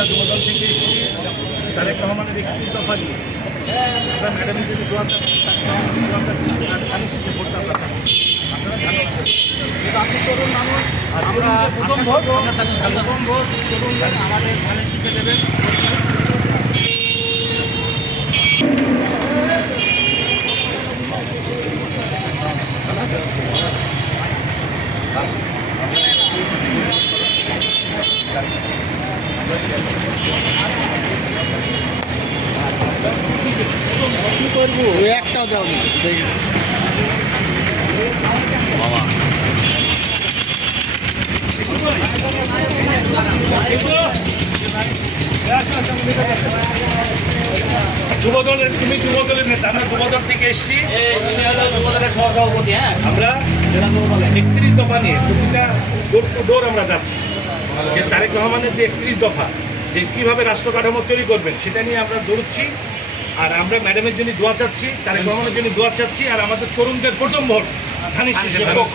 জেলা যুবদল থেকে এসেছি তারেক রহমানের 31 দফা নিয়ে আমরা ম্যাডামের যদি দোয়া চাচ্ছি আপনারা আপনি তরুণ মানুষ আমরা প্রথম ভোট তরুণদের আমাদের ধানের শিখে দেবেন। একটাও যাও যুবদলের তুমি যুবদলের নেতা, আমরা যুবদল থেকে এসেছি। যুবদলের সহসভাপতি। আমরা 31 দফা নিয়ে প্রতিটা ডোর টু ডোর আমরা যাচ্ছি, যে তারেক রহমানের যে 31 দফা যে কীভাবে রাষ্ট্র কাঠামো তৈরি করবেন সেটা নিয়ে আমরা দৌড়চ্ছি। আর আমরা ম্যাডামের জন্য দোয়া চাচ্ছি, তারেক রহমানের জন্য দোয়া চাচ্ছি। আর আমাদের তরুণদের প্রথম ভোট ধানের শীষের পক্ষ।